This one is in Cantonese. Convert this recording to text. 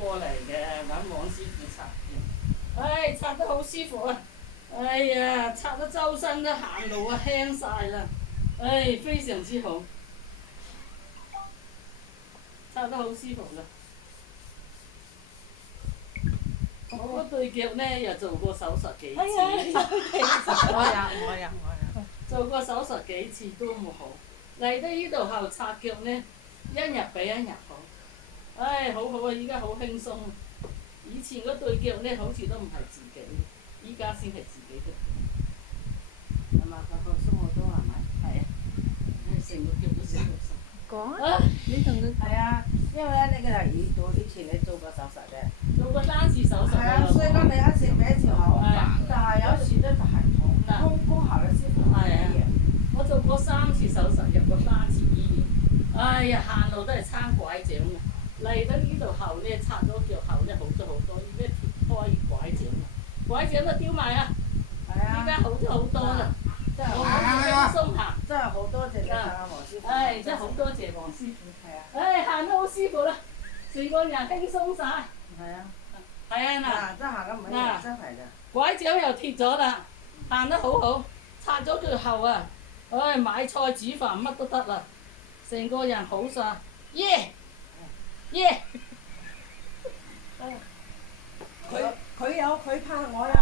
過嚟嘅，揾黃師傅拆嘅。唉，拆得好舒服啊！哎呀，拆得周身都行路啊輕晒啦，唉，非常之好，拆得好舒服啦。我嗰對腳呢又做過手術幾次，做過手術幾次都冇好。嚟到呢度後拆腳呢，一日比一日好。唉，好好啊！依家好輕鬆。以前嗰對腳呢，好似都唔係自己，依家先係自己嘅。係嘛？佢放鬆好多係咪？係啊，成個腳都成個講啊！你同佢係啊，因為咧你嘅係以前你做過手術嘅。做過3次手術。係啊，所以咧你一次比一次好。但係有時咧就係嗱功效嘅師傅唔一樣。我做過3次手術，入過3次醫院。哎呀，行路都係撐拐杖嘅。嚟到呢度後呢，拆咗腳後呢，好咗好多，而家貼開拐杖啦，拐杖都丟埋啊！係啊。依家好咗好多啦，真係我可以輕鬆行。真係好多謝你啊，黃師傅。唉，真係好多謝黃師傅。係啊。唉，行得好舒服啦，成個人輕鬆晒。係啊。係啊嗱，真行得唔一樣，真係㗎。拐杖又貼咗啦，行得好好，拆咗腳後啊！唉，買菜煮飯乜都得啦，成個人好晒，耶耶！佢拍我呀。